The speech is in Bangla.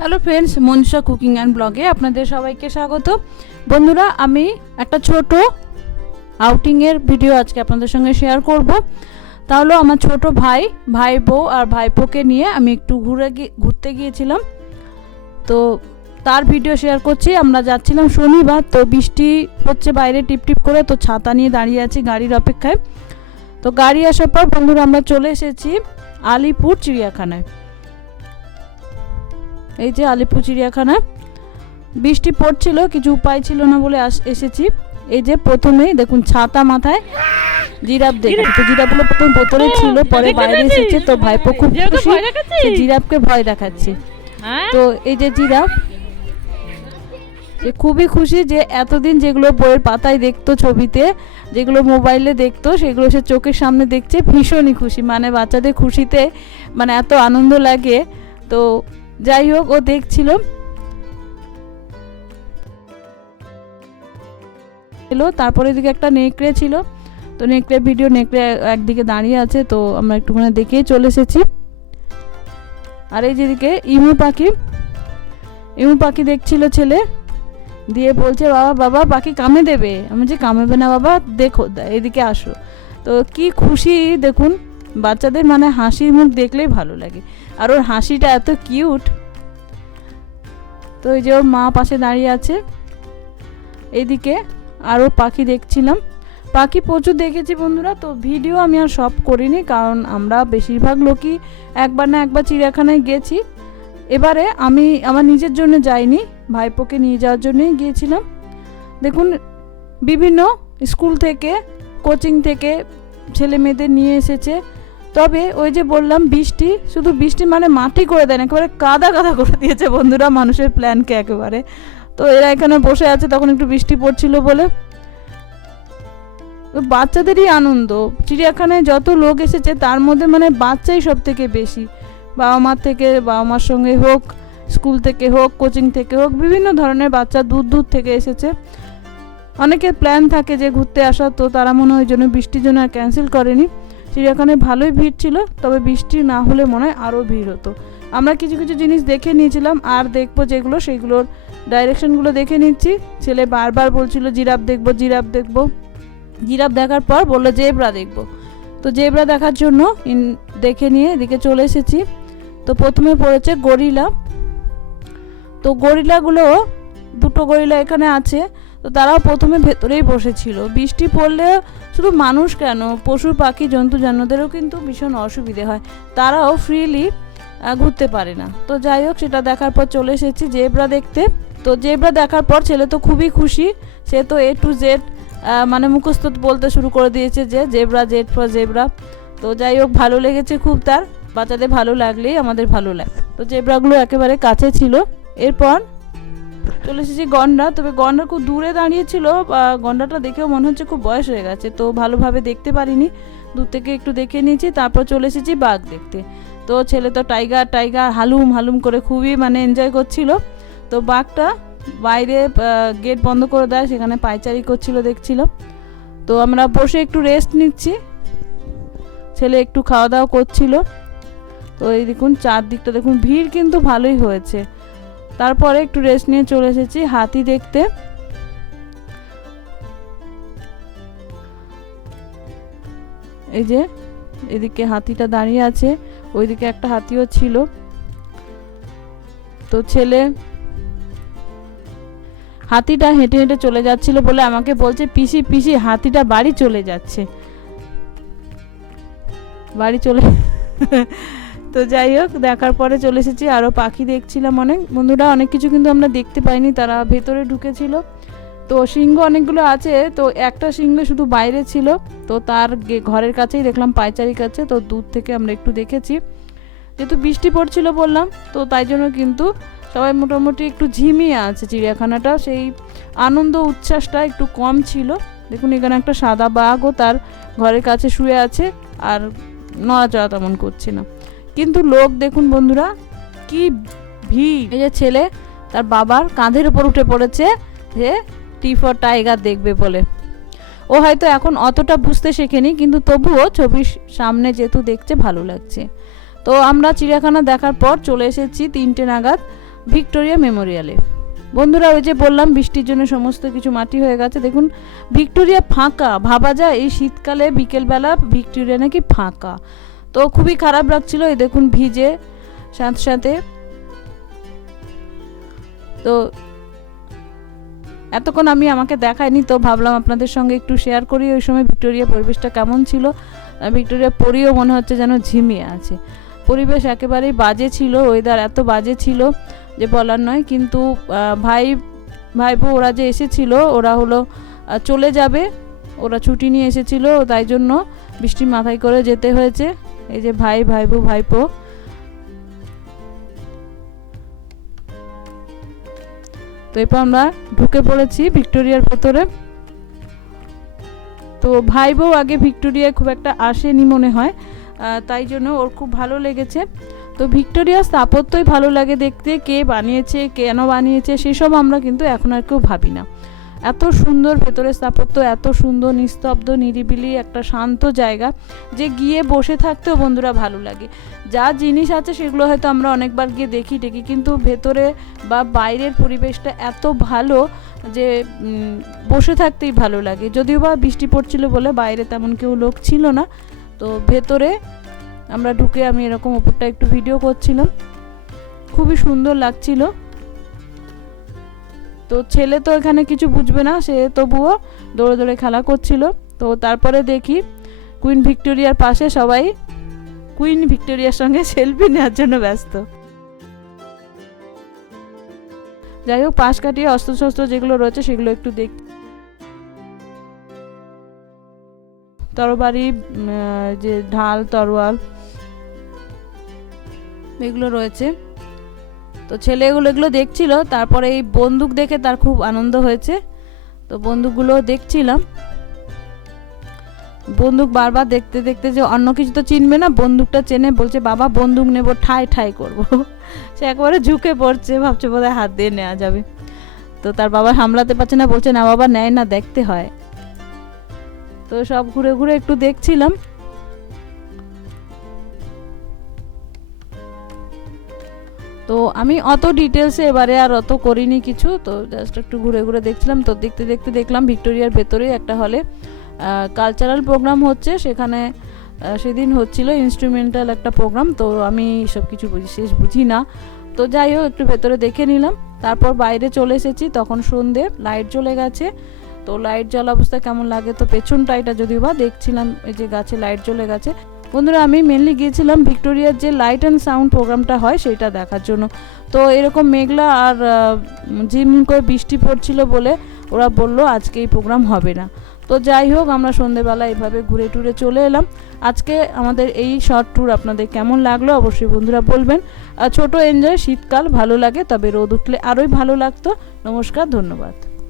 Hello friends Manasa cooking and ব্লগে আপনাদের সবাইকে স্বাগত। বন্ধুরা, আমি একটা ছোট আউটিংয়ের ভিডিও আজকে আপনাদের সঙ্গে শেয়ার করব। তাহলে আমার ছোট ভাই ভাই বউ আর ভাইপোকে নিয়ে আমি একটু ঘুরে গিয়ে ঘুরতে গিয়েছিলাম। তো তার ভিডিও শেয়ার করছি, আমরা যাচ্ছিলাম শনিবার, তো বৃষ্টি হচ্ছে বাইরে টিপ টিপ করে, তো ছাতা নিয়ে দাঁড়িয়ে আছি গাড়ির অপেক্ষায়। তো গাড়ি আসার পর বন্ধুরা, আমরা চলে এসেছি আলিপুর চিড়িয়াখানায়। এই যে আলিপুর চিড়িয়াখানা বৃষ্টি পড়ছিল কিছু উপায় ছিল না বলে এসেছি। এই যে প্রথমেই দেখুন ছাতা মাথায় জিরাফ দেখছি তো জিরাফগুলো প্রথম বোতলে ছিল পরে বাইরে এসেছে তো ভাইপো খুব খুশি জিরাফকে ভয় দেখাচ্ছে। হ্যাঁ? তো এই যে জিরাফ সে খুবই খুশি যে এতদিন যেগুলো বইয়ের পাতায় দেখতো ছবিতে যেগুলো মোবাইলে দেখতো সেগুলো সে চোখের সামনে দেখছে ভীষণই খুশি। মানে বাচ্চাদের খুশিতে মানে এত আনন্দ লাগে। তো যাই হোক, ও দেখছিল। তারপরে এদিকে একটা নেকড়ে ছিল। তো নেকড়ে ভিডিও নেকড়ে একদিকে দাঁড়িয়ে আছে, তো আমরা একটুখানি দেখেই চলে এসেছি। আর এই যেদিকে ইমু পাখি ইমু পাখি দেখছিল ছেলে, দিয়ে বলছে, বাবা বাবা, পাখি কামে দেবে। আমি যে কামাবে না বাবা, দেখো, এদিকে আসো। তো কি খুশি, দেখুন। বাচ্চাদের মানে হাসির মুখ দেখলেই ভালো লাগে। আর ওর হাসিটা এত কিউট। তো এই যে ওর মা পাশে দাঁড়িয়ে আছে। এইদিকে আরও পাখি দেখছিলাম। পাখি প্রচুর দেখেছি বন্ধুরা, তো ভিডিও আমি আর সব করিনি কারণ আমরা বেশিরভাগ লোকই একবার না একবার চিড়িয়াখানায় গেছি। এবারে আমি আমার নিজের জন্য যাইনি, ভাইপোকে নিয়ে যাওয়ার জন্যই গিয়েছিলাম। দেখুন, বিভিন্ন স্কুল থেকে, কোচিং থেকে ছেলে মেয়েদের নিয়ে এসেছে। তবে ওই যে বললাম বৃষ্টি, শুধু বৃষ্টি মানে মাটি করে দেন, একেবারে কাদা কাদা করে দিয়েছে বন্ধুরা মানুষের প্ল্যানকে একেবারে। তো এরা এখানে বসে আছে, তখন একটু বৃষ্টি পড়ছিল বলে। বাচ্চাদেরই আনন্দ। চিড়িয়াখানায় যত লোক এসেছে, তার মধ্যে মানে বাচ্চাই সব থেকে বেশি। বাবা মার থেকে, বাবা মার সঙ্গে হোক, স্কুল থেকে হোক, কোচিং থেকে হোক, বিভিন্ন ধরনের বাচ্চা দূর দূর থেকে এসেছে। অনেকের প্ল্যান থাকে যে ঘুরতে আসা তো তারা মনে হয় জন্য বৃষ্টির জন্য আর ক্যান্সেল করেনি। চিড়িয়াখানায় ভালোই ভিড় ছিল, তবে বৃষ্টি না হলে মনে হয় আরও ভিড় হতো। আমরা কিছু কিছু জিনিস দেখে নিয়েছিলাম, আর দেখব যেগুলো, সেগুলোর ডাইরেকশনগুলো দেখে নিচ্ছি। ছেলে বারবার বলছিল, জিরাফ দেখব জিরাফ দেখব। জিরাফ দেখার পর বলল, জেব্রা দেখব। তো জেব্রা দেখার জন্য দেখে নিয়ে এদিকে চলে এসেছি। তো প্রথমে পড়েছে গরিলা। তো গরিলাগুলো, দুটো গরিলা এখানে আছে। তো তারাও প্রথমে ভেতরেই বসেছিল। বৃষ্টি পড়লে শুধু মানুষ কেন? পশু, পাখি, জন্তু জানোদেরও কিন্তু ভীষণ অসুবিধে হয়। তারাও ফ্রিলি ঘুরতে পারে না। তো যাই হোক, সেটা দেখার পর চলে এসেছি জেব্রা দেখতে। তো জেব্রা দেখার পর ছেলে তো খুবই খুশি। সে তো এ টু জেড মানে মুখস্থ বলতে শুরু করে দিয়েছে যে জেব্রা জেড ফর জেব্রা। তো যাই হোক, ভালো লেগেছে খুব তার। বাচ্চাদের ভালো লাগলেই আমাদের ভালো লাগে। তো জেব্রাগুলো একেবারে কাছে ছিল। এরপর চলে এসেছি গন্ডা। তবে গন্ডা খুব দূরে দাঁড়িয়েছিল গন্ডাটা দেখেও মনে হচ্ছে খুব বয়স হয়ে গেছে, তো ভালোভাবে দেখতে পারিনি। দূর থেকে একটু দেখে নিয়েছি, তারপর চলে এসেছি বাঘ দেখতে। তো ছেলে তো টাইগার টাইগার হালুম হালুম করে খুবই মানে এনজয় করছিল। তো বাঘটা বাইরে গেট বন্ধ করে দেয়, সেখানে পায়চারি করছিল, দেখছিল। তো আমরা বসে একটু রেস্ট নিচ্ছি। ছেলে একটু খাওয়া দাওয়া করছিল। তো এই দেখুন, চারদিকটা দেখুন, ভিড় কিন্তু ভালোই হয়েছে। তারপরে একটু রেস্ট নিয়ে চলে এসেছি হাতি দেখতে। এই যে, এদিকে হাতিটা দাঁড়িয়ে আছে, ওইদিকে একটা হাতিও ছিল। তো ছেলে, হাতিটা হেঁটে হেঁটে চলে যাচ্ছিল বলে আমাকে বলছে, পিসি পিসি, হাতিটা বাড়ি চলে যাচ্ছে। বাড়ি চলে তো যাই হোক, দেখার পরে চলে এসেছি আরও পাখি দেখছিলাম অনেক। বন্ধুরা, অনেক কিছু কিন্তু আমরা দেখতে পাইনি, তারা ভেতরে ঢুকেছিল। তো সিংহ অনেকগুলো আছে, তো একটা সিংহ শুধু বাইরে ছিল। তো তার ঘরের কাছেই দেখলাম পায়চারি কাছে, তো দূর থেকে আমরা একটু দেখেছি। যেহেতু বৃষ্টি পড়ছিল বললাম, তো তাই জন্য কিন্তু সবাই মোটামুটি একটু ঝিমিয়ে আছে চিড়িয়াখানাটা। সেই আনন্দ উচ্ছ্বাসটা একটু কম ছিল। দেখুন, এখানে একটা সাদা বাঘও তার ঘরের কাছে শুয়ে আছে, আর নড়াচড়া তেমন করছে না। কিন্তু লোক, দেখুন বন্ধুরা, কি ভিড়। এই যে ছেলে, তার বাবার কাঁধের উপর উঠে পড়েছে যে টি ফর টাইগার দেখবে বলে। ও হয়তো এখন অতটা বুঝতে শেখেনি, কিন্তু তবুও ছবির সামনে যেহেতু দেখছে, ভালো লাগছে। তো আমরা চিড়িয়াখানা দেখার পর চলে এসেছি তিনটে নাগাদ ভিক্টোরিয়া মেমোরিয়ালে। বন্ধুরা, ওই যে বললাম, বৃষ্টির জন্য সমস্ত কিছু মাটি হয়ে গেছে। দেখুন, ভিক্টোরিয়া ফাঁকা। ভাবা যায় এই শীতকালে বিকেলবেলা ভিক্টোরিয়া নাকি ফাঁকা। তো খুবই খারাপ লাগছিল এই দেখুন ভিজে সাথে সাথে। তো এতক্ষণ আমি আমাকে দেখায়নি তো ভাবলাম আপনাদের সঙ্গে একটু শেয়ার করি ওই সময় ভিক্টোরিয়া পরিবেশটা কেমন ছিল। ভিক্টোরিয়া পরিও মনে হচ্ছে যেন ঝিমিয়ে আছে। পরিবেশ একেবারেই বাজে ছিল ওয়েদার এত বাজে ছিল যে বলার নয় কিন্তু আহ, ভাই ভাইপো ওরা যে এসেছিল ওরা হলো চলে যাবে। ওরা ছুটি নিয়ে এসেছিল তাই জন্য বৃষ্টি মাথায় করে যেতে হয়েছে। এই যে ভাই ভাইপো ভাইপো। তো এরপর আমরা ঢুকে পড়েছি ভিক্টোরিয়ার ভেতরে। তো ভাই বউ আগে ভিক্টোরিয়ায় খুব একটা আসেনি মনে হয় তাই জন্য ওর খুব ভালো লেগেছে। তো ভিক্টোরিয়ার স্থাপত্যই ভালো লাগে দেখতে, কে বানিয়েছে, কেন বানিয়েছে, সেসব আমরা কিন্তু এখন আর কেউ ভাবি না। এত সুন্দর ভেতরে স্থাপত্য, এত সুন্দর, নিস্তব্ধ, নিরিবিলি, একটা শান্ত জায়গা যে গিয়ে বসে থাকতেও বন্ধুরা ভালো লাগে। যা জিনিস আছে সেগুলো হয়তো আমরা অনেকবার গিয়ে দেখি টেকি কিন্তু ভেতরে বা বাইরের পরিবেশটা এত ভালো যে বসে থাকতেই ভালো লাগে। যদিও বা বৃষ্টি পড়ছিল বলে বাইরে তেমন কেউ লোক ছিল না, তো ভেতরে আমরা ঢুকে আমি এরকম ওপরটা একটু ভিডিও করছিলাম। খুবই সুন্দর লাগছিল। তো ছেলে তো এখানে কিছু বুঝবে না, সে তবুও দৌড়ে দৌড়ে খেলা করছিল। তো তারপরে দেখি কুইন ভিক্টোরিয়ার পাশে সবাই কুইন ভিক্টোরিয়ার সঙ্গে সেলফি নেওয়ার জন্য ব্যস্ত। যাই হোক, পাশ কাটিয়ে অস্ত্র শস্ত্র যেগুলো রয়েছে সেগুলো একটু দেখ তরবারি যে ঢাল, তরোয়াল, এগুলো রয়েছে। তো ছেলেগুলো এগুলো দেখছিল, তারপরে এই বন্দুক দেখে তার খুব আনন্দ হয়েছে। তো বন্দুকগুলো দেখছিলাম। বন্দুক বারবার দেখতে দেখতে যে অন্য কিছু তো চিনবে না, বন্দুকটা চেনে বলছে, বাবা, বন্দুক নেব, ঠাই ঠাই করব। সে একবারে ঝুঁকে পড়ছে, ভাবছে বোধহয় হাত দিয়ে নেওয়া যাবে। তো তার বাবা সামলাতে পারছে না, বলছে, না বাবা, নেয় না, দেখতে হয়। তো সব ঘুরে ঘুরে একটু দেখছিলাম। তো আমি অত ডিটেলসে এবারে আর অত করিনি কিছু, তো জাস্ট একটু ঘুরে ঘুরে দেখছিলাম, তো দেখতে দেখতে দেখলাম ভিক্টোরিয়ার ভেতরেই একটা হলে কালচারাল প্রোগ্রাম হচ্ছে, সেখানে সেদিন হচ্ছিল ইনস্ট্রুমেন্টাল একটা প্রোগ্রাম তো আমি সব কিছু বুঝি, শেষ বুঝি না। তো যাই হোক, একটু ভেতরে দেখে নিলাম, তারপর বাইরে চলে এসেছি, তখন সন্ধে লাইট জ্বলে গেছে, তো লাইট জ্বলা অবস্থা কেমন লাগে তো পেছনটা এটা যদিও বা দেখছিলাম, এই যে গাছে লাইট জ্বলে গেছে বন্ধুরা, আমি মেনলি গিয়েছিলাম ভিক্টোরিয়ার যে লাইট অ্যান্ড সাউন্ড প্রোগ্রামটা হয় সেটা দেখার জন্য। তো এরকম মেঘলা আর ঝিম করে বৃষ্টি পড়ছিল বলে ওরা বলল আজকে এই প্রোগ্রাম হবে না। তো যাই হোক, আমরা সন্ধেবেলা এভাবে ঘুরে টুরে চলে এলাম। আজকে আমাদের এই শর্ট ট্যুর আপনাদের কেমন লাগল অবশ্যই বন্ধুরা বলবেন। ছোট এনজয় শীতকাল ভালো লাগে, তবে রোদ উঠলে আরোই ভালো লাগতো। নমস্কার, ধন্যবাদ।